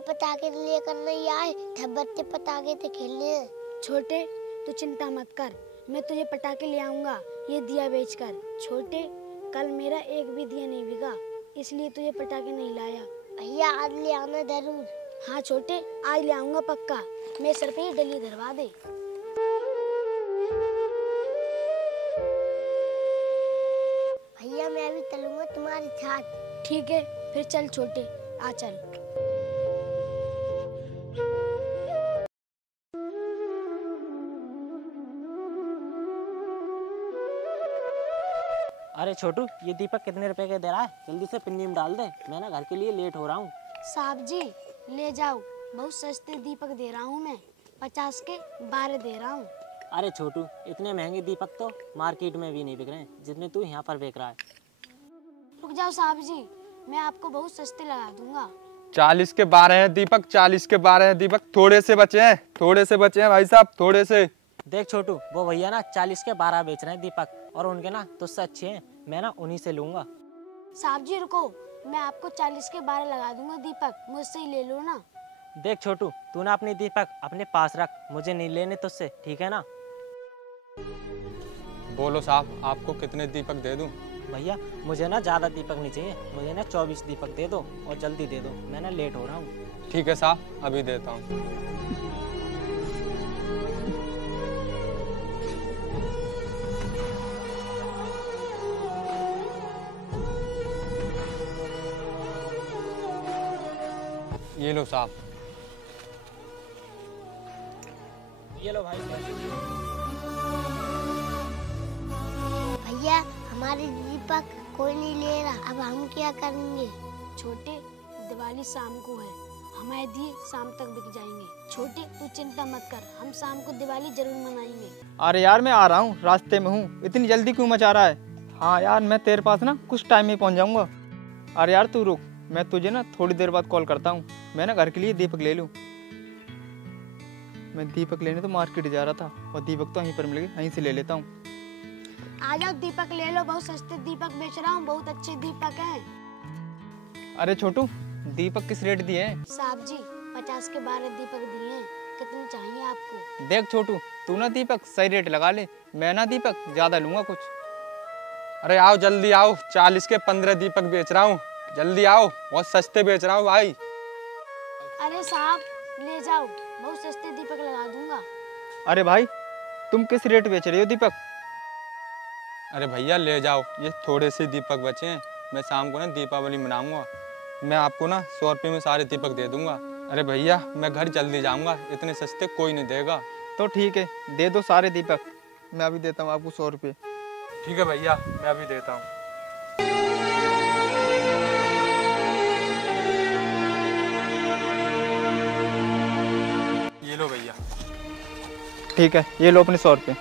पटाखे लेकर नहीं आए, धब्बते पटाखे से खेलने। छोटे तू चिंता मत कर, मैं तुझे पटाखे ले आऊंगा ये दिया बेचकर। छोटे कल मेरा एक भी दिया नहीं बिका, इसलिए तुझे पटाखे नहीं लाया। भैया आज ले आना जरूर। हाँ छोटे आज ले आऊंगा पक्का, मेरे सर पे ये डली धरवा दे। भैया मैं भी चलूंगा तुम्हारे साथ। ठीक है फिर चल छोटे, आ चल। अरे छोटू, ये दीपक कितने रुपए के दे रहा है? जल्दी से पिन्नी में डाल दे, मैं ना घर के लिए लेट हो रहा हूँ। साहब जी ले जाओ, बहुत सस्ते दीपक दे रहा हूँ मैं, 50 के 12 दे रहा हूँ। अरे छोटू, इतने महंगे दीपक तो मार्केट में भी नहीं बिक रहे हैं जितने तू यहाँ पर बेच रहा है। रुक जाओ साहब जी, मैं आपको बहुत सस्ते लगा दूंगा। 40 के 12 हैं दीपक, 40 के 12 हैं दीपक, थोड़े से बचे हैं, थोड़े से बचे हैं भाई साहब, थोड़े से। देख छोटू, वो भैया ना 40 के 12 बेच रहे हैं दीपक, और उनके ना तुझसे अच्छे हैं, मैं ना उन्हीं से लूंगा। साहब जी रुको, मैं आपको 40 के 12 लगा दूंगा दीपक, मुझसे ही ले लो ना। देख छोटू, तू ना अपनी दीपक अपने पास रख, मुझे नहीं लेने तुझसे, ठीक है ना? बोलो साहब, आपको कितने दीपक दे दूं? भैया मुझे ना ज़्यादा दीपक नहीं चाहिए, मुझे ना 24 दीपक दे दो और जल्दी दे दो, मैं ना लेट हो रहा हूँ। ठीक है साहब, अभी देता हूँ। ये लो साहब। ये लो भाई। भैया हमारे दीपक कोई नहीं ले रहा, अब हम क्या करेंगे? छोटे दिवाली शाम को है, हमारे दिए शाम तक बिक जाएंगे। छोटे तू चिंता मत कर, हम शाम को दिवाली जरूर मनाएंगे। अरे यार मैं आ रहा हूँ, रास्ते में हूँ, इतनी जल्दी क्यों मचा रहा है? हाँ यार मैं तेरे पास ना कुछ टाइम में पहुँच जाऊँगा। अरे यार तू रुक, मैं तुझे ना थोड़ी देर बाद कॉल करता हूँ, मैं ना घर के लिए दीपक ले लूँ। मैं दीपक लेने तो मार्केट जा रहा था और दीपक तो यहीं पर मिल गए, यहीं से ले लेता हूँ। आ जाओ दीपक ले लो, बहुत सस्ते दीपक बेच रहा हूँ, बहुत अच्छे दीपक हैं। अरे छोटू, दीपक किस रेट दिए हैं? साहब जी 50 के 12 दीपक दिए हैं, कितने चाहिए आपको? देख छोटू, तू ना दीपक सही रेट लगा ले, मैं ना दीपक ज्यादा लूंगा कुछ। अरे आओ जल्दी आओ, 40 के 15 दीपक बेच रहा हूँ, जल्दी आओ, बहुत सस्ते बेच रहा हूँ भाई। अरे साहब ले जाओ, बहुत सस्ते दीपक लगा दूंगा। अरे भाई तुम किस रेट बेच रहे हो दीपक? अरे भैया ले जाओ, ये थोड़े से दीपक बचे हैं, मैं शाम को ना दीपावली मनाऊंगा, मैं आपको ना 100 रुपये में सारे दीपक दे दूंगा। अरे भैया मैं घर जल्दी जाऊंगा, इतने सस्ते कोई नहीं देगा। तो ठीक है, दे दो सारे दीपक, मैं अभी देता हूँ आपको 100 रुपये। ठीक है भैया, मैं अभी देता हूँ। ये लो भैया। ठीक है, ये लो अपने 100 रुपये।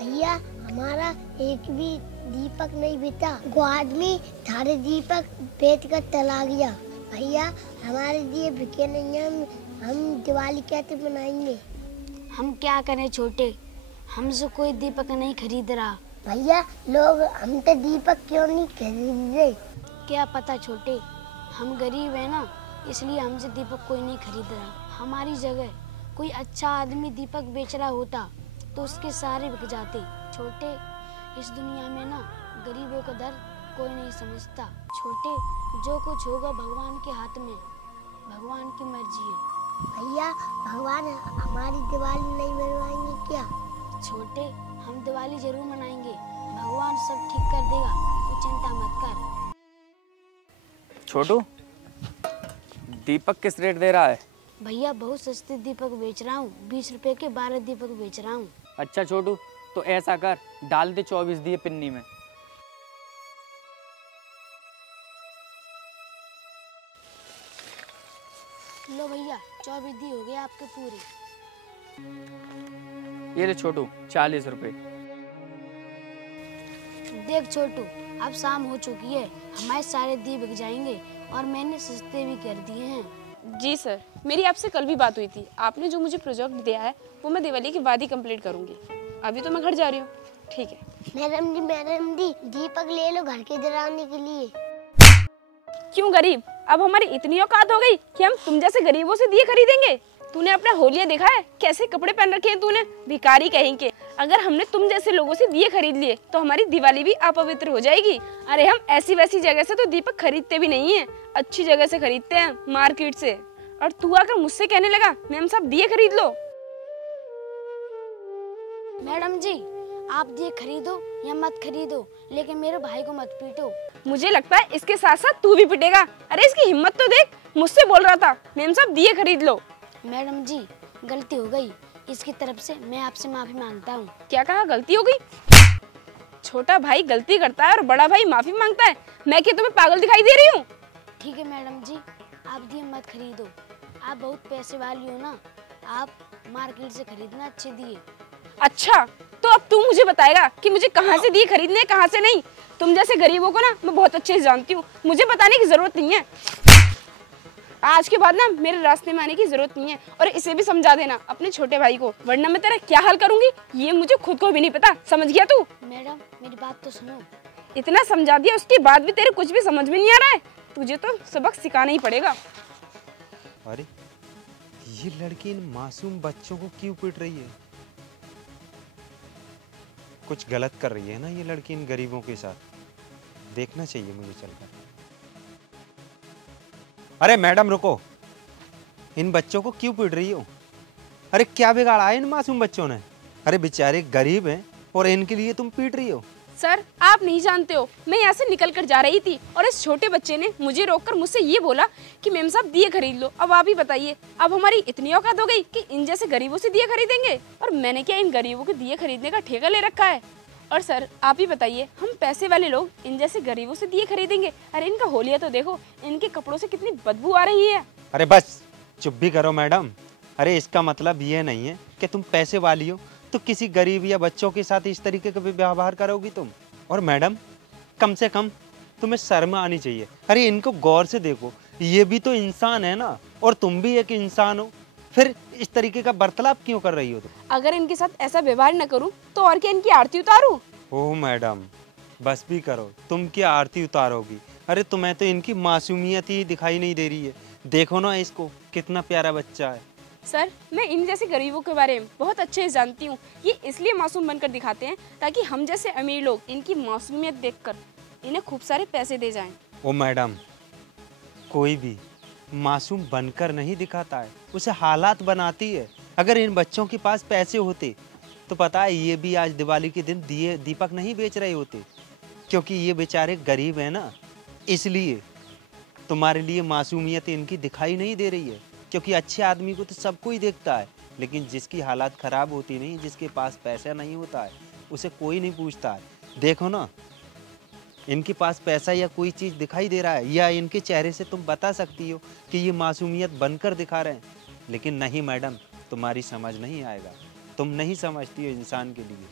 भैया हमारा एक भी दीपक नहीं बिका, वो आदमी सारे दीपक बेच कर चला गया। भैया हमारे दिए बिके नहीं हैं, हम दिवाली कैसे मनाएंगे? हम क्या करें छोटे, हमसे कोई दीपक नहीं खरीद रहा। भैया लोग हमसे दीपक क्यों नहीं खरीद रहे? क्या पता छोटे, हम गरीब है ना, इसलिए हमसे दीपक कोई नहीं खरीद रहा। हमारी जगह कोई अच्छा आदमी दीपक बेच रहा होता तो उसके सारे बिक जाते। छोटे इस दुनिया में ना गरीबों का दर्द कोई नहीं समझता। छोटे जो कुछ होगा भगवान के हाथ में, भगवान की मर्जी है। भैया भगवान हमारी दिवाली नहीं मनवाएंगे क्या? छोटे हम दिवाली जरूर मनाएंगे, भगवान सब ठीक कर देगा, तू चिंता मत कर। छोटू दीपक किस रेट दे रहा है? भैया बहुत सस्ते दीपक बेच रहा हूँ, 20 रुपए के 12 दीपक बेच रहा हूँ। अच्छा छोटू, तो ऐसा कर, डाल दे 24 दिए पिन्नी में। लो भैया 24 दिए हो गए आपके पूरे। ये ले छोटू 40 रुपए। देख छोटू, अब शाम हो चुकी है, हमारे सारे दिए बिक जाएंगे और मैंने सस्ते भी कर दिए हैं। जी सर, मेरी आपसे कल भी बात हुई थी। आपने जो मुझे प्रोजेक्ट दिया है वो मैं दिवाली के बाद ही कंप्लीट करूंगी। अभी तो मैं घर जा रही हूँ। ठीक है मैडम जी दीपक ले लो घर के जलाने के लिए। क्यों गरीब, अब हमारी इतनी औकात हो गई कि हम तुम जैसे गरीबों से दिए खरीदेंगे? तूने अपना होलिया देखा है? कैसे कपड़े पहन रखे हैं तूने, भिखारी कहेंगे। अगर हमने तुम जैसे लोगों से दिए खरीद लिए तो हमारी दिवाली भी अपवित्र हो जाएगी। अरे हम ऐसी वैसी जगह से तो दीपक खरीदते भी नहीं है, अच्छी जगह से खरीदते हैं, मार्केट से। और तू आकर मुझसे कहने लगा मैम साहब दिए खरीद लो। मैडम जी, आप दिए खरीदो या मत खरीदो, लेकिन मेरे भाई को मत पीटो। मुझे लगता है इसके साथ साथ तू भी पिटेगा। अरे इसकी हिम्मत तो देख, मुझसे बोल रहा था मैम साहब दिए खरीद लो। मैडम जी, गलती हो गई, इसकी तरफ से मैं आपसे माफी मांगता हूँ। क्या कहा, गलती हो गई? छोटा भाई गलती करता है और बड़ा भाई माफी मांगता है। मैं क्या तुम्हें पागल दिखाई दे रही हूँ? ठीक है मैडम जी, आप दिए मत खरीदो, आप बहुत पैसे वाली हो ना, आप मार्केट से खरीदना अच्छे दिए। अच्छा, तो अब तू मुझे बताएगा कि मुझे कहाँ से दिए खरीदने, कहाँ से नहीं? तुम जैसे गरीबों को ना मैं बहुत अच्छे से जानती हूँ, मुझे बताने की जरूरत नहीं है। आज के बाद ना मेरे रास्ते में आने की जरूरत नहीं है। और इसे भी समझा देना अपने छोटे भाई को, वरना मैं तेरा क्या हाल करूंगी ये मुझे खुद को भी नहीं पता। समझ गया तू? मैडम मेरी बात तो सुनो। इतना समझा दिया, उसके बाद भी तेरे कुछ भी समझ में नहीं आ रहा है। तुझे तो सबक सिखाना ही पड़ेगा। अरे ये लड़की इन मासूम बच्चों को क्यों पीट रही है? कुछ गलत कर रही है ना ये लड़की इन गरीबों के साथ। देखना चाहिए मुझे चलकर। अरे मैडम रुको, इन बच्चों को क्यों पीट रही हो? अरे क्या बिगाड़ा है इन मासूम बच्चों ने? अरे बेचारे गरीब हैं और इनके लिए तुम पीट रही हो? सर आप नहीं जानते हो, मैं यहाँ से निकल कर जा रही थी और इस छोटे बच्चे ने मुझे रोककर मुझसे ये बोला कि मैम साहब दिए खरीद लो। अब आप ही बताइए, अब हमारी इतनी औकात हो गई कि इन जैसे गरीबों से दिए खरीदेंगे? और मैंने क्या इन गरीबों के दिए खरीदने का ठेका ले रखा है? और सर आप ही बताइए, हम पैसे वाले लोग इन जैसे गरीबों से दिए खरीदेंगे? अरे इनका होलिया तो देखो, इनके कपड़ों से कितनी बदबू आ रही है। अरे बस चुप भी करो मैडम। अरे इसका मतलब ये नहीं है कि तुम पैसे वाली हो तो किसी गरीब या बच्चों के साथ इस तरीके का भी व्यवहार करोगी तुम। और मैडम कम से कम तुम्हें शर्म आनी चाहिए। अरे इनको गौर से देखो, ये भी तो इंसान है ना, और तुम भी एक इंसान हो, फिर इस तरीके का बर्ताव क्यों कर रही हो तुम? अगर इनके साथ ऐसा व्यवहार न करूं तो और क्या इनकी आरती उतारूं? ओह मैडम बस भी करो, तुम क्या आरती उतारोगी? अरे तुम्हें तो इनकी मासूमियत ही दिखाई नहीं दे रही है। देखो ना इसको, कितना प्यारा बच्चा है। सर मैं इन जैसे गरीबों के बारे में बहुत अच्छे से जानती हूँ। ये इसलिए मासूम बनकर दिखाते हैं ताकि हम जैसे अमीर लोग इनकी मासूमियत देखकर इन्हें खूब सारे पैसे दे जाएं। ओ मैडम, कोई भी मासूम बनकर नहीं दिखाता है, उसे हालात बनाती है। अगर इन बच्चों के पास पैसे होते तो पता है ये भी आज दिवाली के दिन दिए दीपक नहीं बेच रहे होते, क्योंकि ये बेचारे गरीब हैं ना, इसलिए तुम्हारे लिए मासूमियत इनकी दिखाई नहीं दे रही है। क्योंकि अच्छे आदमी को तो सबको ही देखता है, लेकिन जिसकी हालात खराब होती नहीं, जिसके पास पैसा नहीं होता है, उसे कोई नहीं पूछता है। देखो ना, इनके पास पैसा या कोई चीज़ दिखाई दे रहा है, या इनके चेहरे से तुम बता सकती हो कि ये मासूमियत बनकर दिखा रहे हैं। लेकिन नहीं मैडम, तुम्हारी समझ नहीं आएगा। तुम नहीं समझती हो इंसान के लिए,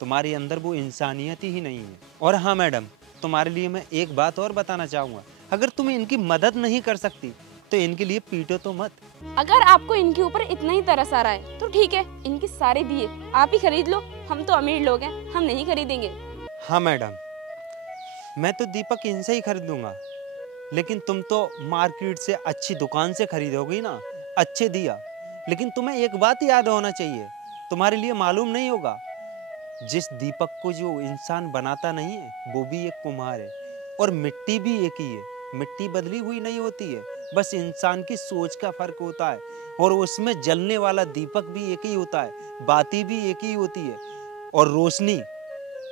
तुम्हारे अंदर वो इंसानियत ही नहीं है। और हाँ मैडम, तुम्हारे लिए मैं एक बात और बताना चाहूँगा, अगर तुम इनकी मदद नहीं कर सकती तो इनके लिए पीटो तो मत। अगर आपको इनके ऊपर इतना ही तरस आ रहा है तो ठीक है, इनके सारे दिए आप ही खरीद लो। हम तो अमीर लोग हैं, हम नहीं खरीदेंगे। हाँ मैडम, मैं तो दीपक इनसे ही खरीदूंगा, लेकिन तुम तो मार्केट से अच्छी दुकान से खरीदोगी ना, अच्छे दिया। लेकिन तुम्हें एक बात याद होना चाहिए, तुम्हारे लिए मालूम नहीं होगा, जिस दीपक को जो इंसान बनाता नहीं है वो भी एक कुम्हार है, और मिट्टी भी एक ही है। मिट्टी बदली हुई नहीं होती है, बस इंसान की सोच का फर्क होता है। और उसमें जलने वाला दीपक भी एक ही होता है, बाती भी एक ही होती है। और रोशनी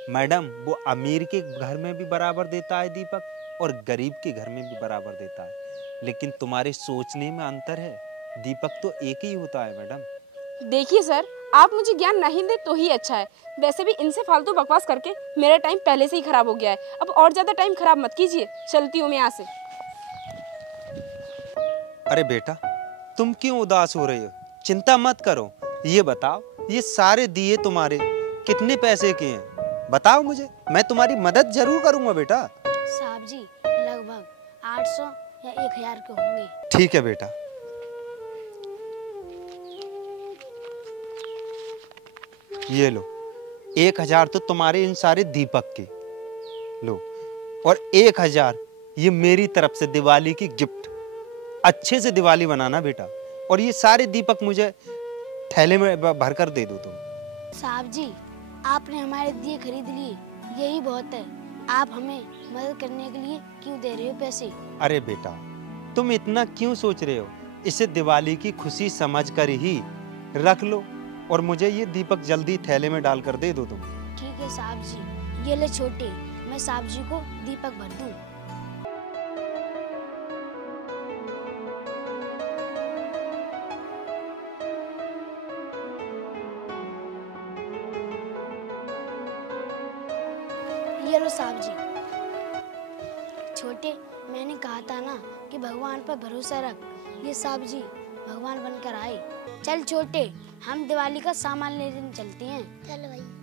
मैडम, वो अमीर के घर में भी बराबर देता है दीपक, और गरीब के घर में भी बराबर देता है। लेकिन तुम्हारे सोचने में अंतर है, दीपक तो एक ही होता है मैडम। देखिए सर, आप मुझे ज्ञान नहीं दे तो ही अच्छा है। वैसे भी इनसे फालतू बकवास करके मेरा टाइम पहले से ही खराब हो गया है। अब और ज्यादा टाइम खराब मत कीजिए, चलती हूँ मैं यहाँ से। अरे बेटा, तुम क्यों उदास हो रही हो? चिंता मत करो। ये बताओ, ये सारे दिए तुम्हारे कितने पैसे के हैं? बताओ मुझे, मैं तुम्हारी मदद जरूर करूंगा बेटा। साहब जी लगभग 800 या 1000 के होंगे। ठीक है बेटा, ये लो, 1000 तो तुम्हारे इन सारे दीपक के लो, और 1000 ये मेरी तरफ से दिवाली की गिफ्ट। अच्छे से दिवाली बनाना बेटा, और ये सारे दीपक मुझे थैले में भर कर दे दो तुम। साहब जी, आपने हमारे दिए खरीद लिए, यही बहुत है। आप हमें मदद करने के लिए क्यों दे रहे हो पैसे? अरे बेटा, तुम इतना क्यों सोच रहे हो? इसे दिवाली की खुशी समझ कर ही रख लो, और मुझे ये दीपक जल्दी थैले में डालकर दे दो तुम। ठीक है साहब जी, ये ले छोटे, मैं साहब जी को दीपक भर दूं। ये लो साहब जी। छोटे, मैंने कहा था ना कि भगवान पर भरोसा रख। ये साहब जी भगवान बनकर आए। चल छोटे, हम दिवाली का सामान लेने चलते हैं। चलो भाई।